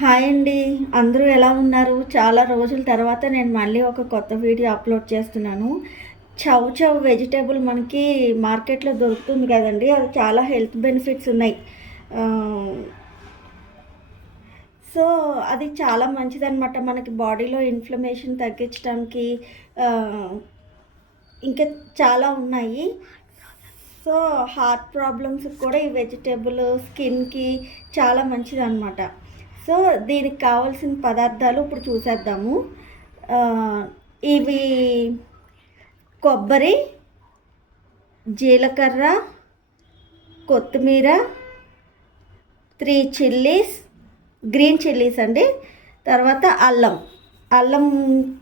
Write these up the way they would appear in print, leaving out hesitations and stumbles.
Hi అండి. అందరూ ఎలా ఉన్నారు? చాలా రోజుల తర్వాత నేను మళ్ళీ ఒక కొత్త వీడియో అప్లోడ్ చేస్తున్నాను. చౌ చౌ వెజిటేబుల్ మనకి మార్కెట్‌లో దొరుకుతుంది కదండీ! అది చాలా హెల్త్ బెనిఫిట్స్ ఉన్నాయి. ఆహ్, సో, అది చాలా మంచిదనమాట. మనకి బాడీలో ఇన్‌ఫ్లమేషన్ తగ్గించడానికి ఆహ్, ఇంకా చాలా ఉన్నాయి. సో, హార్ట్ ప్రాబ్లమ్స్‌కి కూడా ఈ వెజిటేబుల్ స్కిన్‌కి చాలా మంచిదనమాట. సో, దీనికి కావాల్సిన పదార్థాలు ఇప్పుడు చూసేద్దాము. ఆహ్, ఇవి కొబ్బరి, జీలకర్ర, కొత్తిమీర, 3 చిల్లీస్, గ్రీన్ చిల్లీస్ అండి. తర్వాత అల్లం. అల్లం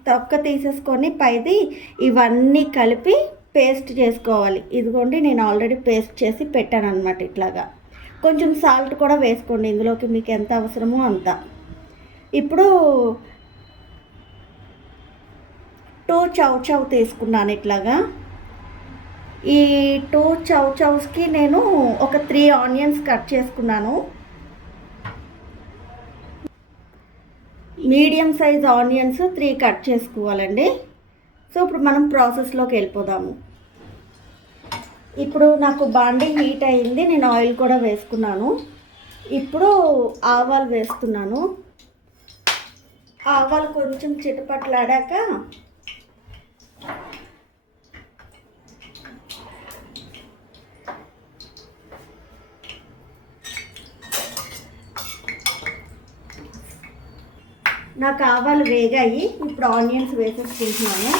తొక్క తీసేసుకొని పైది ఇవన్నీ కలిపి పేస్ట్ చేసుకోవాలి. ఇదిగోండి నేను ఆల్రెడీ పేస్ట్ చేసి పెట్టానన్నమాట ఇట్లాగా. కొంచెం సాల్ట్ కూడా వేసుకోండి ఇందులోకి మీకు ఎంత అవసరమో అంత. ఇప్పుడు 2 చౌ చౌ తీసుకున్నాను ఇట్లాగా. ఈ 2 చౌ చౌస్కి నేను ఒక 3 ఆనియన్స్ కట్ చేసుకున్నాను. మీడియం సైజ్ ఆనియన్స్ 3 కట్ చేసుకోవాలండి. సో ఇప్పుడు మనం ప్రాసెస్లోకి వెళ్ళిపోదాము. ఇప్పుడు నాకు బాండీ హీట్ అయింది, నేను ఆయిల్ కూడా వేసుకున్నాను. ఇప్పుడు ఆవాలు వేస్తున్నాను. ఆవాలు కొంచెం చిటపట్లాడాక నాకు ఆవాలు వేగాయి. ఇప్పుడు ఆనియన్స్ వేసేసుకుంటున్నాను.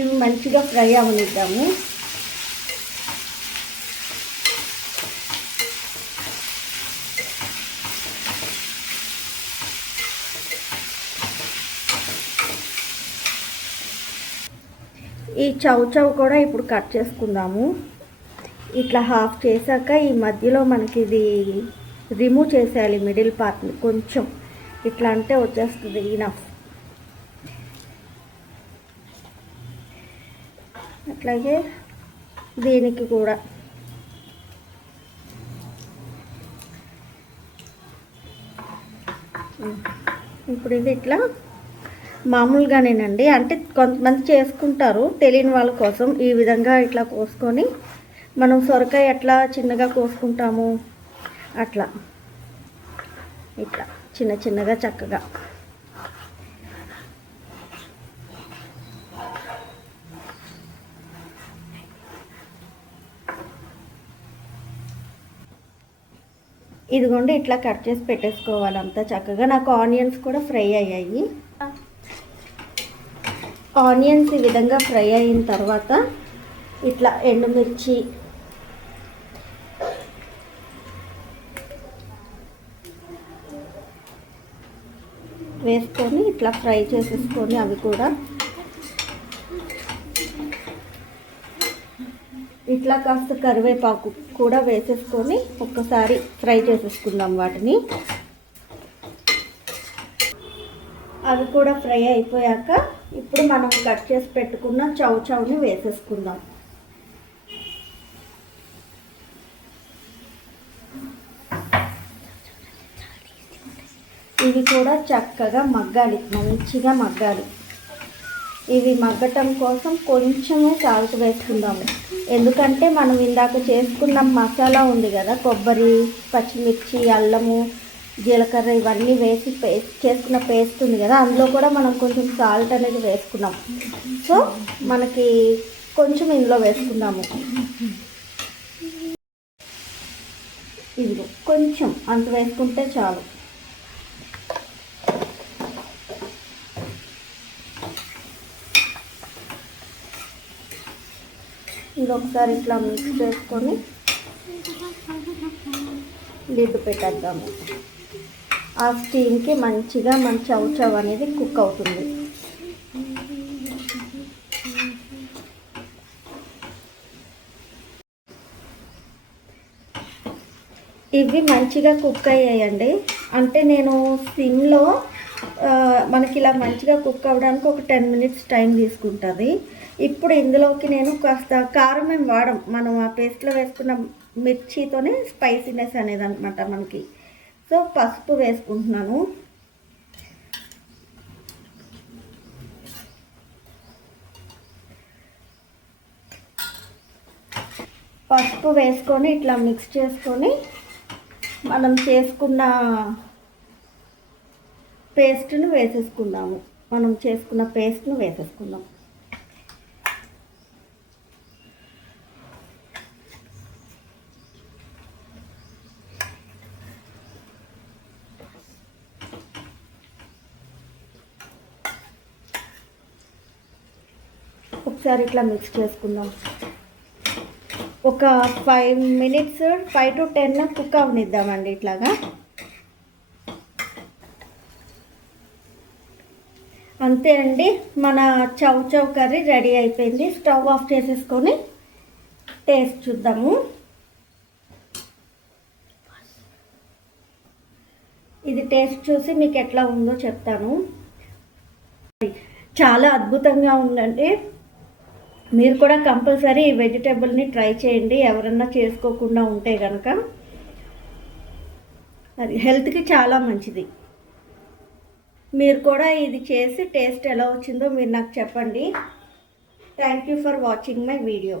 ఇవి మంచిగా ఫ్రై అవనిద్దాము. ఈ చౌ చౌ కూడా ఇప్పుడు కట్ చేసుకుందాము. ఇట్లా హాఫ్ చేశాక ఈ మధ్యలో మనకి ఇది రిమూవ్ చేసేయాలి, మిడిల్ పార్ట్ని కొంచెం ఇట్లా అంటే వచ్చేస్తుంది ఇనఫ్. అట్లాగే దీనికి కూడా ఇప్పుడు ఇది ఇట్లా మామూలుగానేనండి, అంటే కొంతమంది చేసుకుంటారు తెలియని వాళ్ళ కోసం. ఈ విధంగా ఇట్లా కోసుకొని మనం సొరకాయ ఎట్లా చిన్నగా కోసుకుంటాము అట్లా ఇట్లా చిన్న చిన్నగా చక్కగా. ఇదిగోండి ఇట్లా కట్ చేసి పెట్టేసుకోవాలి అంతా చక్కగా. నాకు ఆనియన్స్ కూడా ఫ్రై అయ్యాయి. ఆనియన్స్ ఈ విధంగా ఫ్రై అయిన తర్వాత ఇట్లా ఎండుమిర్చి, వేసుకొని ఇట్లా ఫ్రై చేసేసుకొని అవి కూడా ఇట్లా కాస్త కరివేపాకు కూడా వేసేసుకొని ఒక్కసారి ఫ్రై చేసేసుకుందాం వాటిని. అవి కూడా ఫ్రై అయిపోయాక ఇప్పుడు మనం కట్ చేసి పెట్టుకున్న చౌ చౌని వేసేసుకుందాం. ఇవి కూడా చక్కగా మగ్గాలి, మంచిగా మగ్గాలి. ఇవి మగ్గటం కోసం కొంచెమే సాల్ట్ వేసుకుందాము. ఎందుకంటే మనం ఇందాక చేసుకున్న మసాలా ఉంది కదా, కొబ్బరి, పచ్చిమిర్చి, అల్లము, జీలకర్ర ఇవన్నీ వేసి పేస్ట్ చేసుకున్న పేస్ట్ ఉంది కదా, అందులో కూడా మనం కొంచెం సాల్ట్ అనేది వేసుకున్నాం. సో మనకి కొంచెం ఇందులో వేసుకుందాము. ఇదిగో కొంచెం అంత వేసుకుంటే చాలు. ఇది ఒకసారి ఇట్లా మిక్స్ చేసుకొని లిడ్ పెట్టేద్దాము. ఆ స్టీమ్కి మంచిగా మన చౌ చౌ అనేది కుక్ అవుతుంది. ఇవి మంచిగా కుక్ అయ్యాయండి. అంటే నేను సిమ్లో మనకి ఇలా మంచిగా కుక్ అవ్వడానికి ఒక 10 మినిట్స్ టైం తీసుకుంటుంది. ఇప్పుడు ఇందులోకి నేను కాస్త కారం మేము వాడం, మనం ఆ పేస్ట్లో వేసుకున్న మిర్చితోనే స్పైసీనెస్ అనేది అనమాట మనకి. సో పసుపు వేసుకుంటున్నాను. పసుపు వేసుకొని ఇట్లా మిక్స్ చేసుకొని మనం చేసుకున్న పేస్ట్ను వేసేసుకుందాము. ఒకసారి ఇట్లా మిక్స్ చేసుకుందాం. ఒక 5 మినిట్స్ 5 to 10 కుక్ అవనిద్దామండి ఇట్లాగా. అంతే అండి, మన చౌ కర్రీ రెడీ అయిపోయింది. స్టవ్ ఆఫ్ చేసేసుకొని టేస్ట్ చూద్దాము. ఇది టేస్ట్ చూసి మీకు ఎట్లా ఉందో చెప్తాను. చాలా అద్భుతంగా ఉందండి. మీరు కూడా కంపల్సరీ ఈ వెజిటేబుల్ని ట్రై చేయండి, ఎవరన్నా చేసుకోకుండా ఉంటే కనుక. అది హెల్త్కి చాలా మంచిది. మీరు కూడా ఇది చేసి టేస్ట్ ఎలా వచ్చిందో మీరు నాకు చెప్పండి. Thank you for watching my video.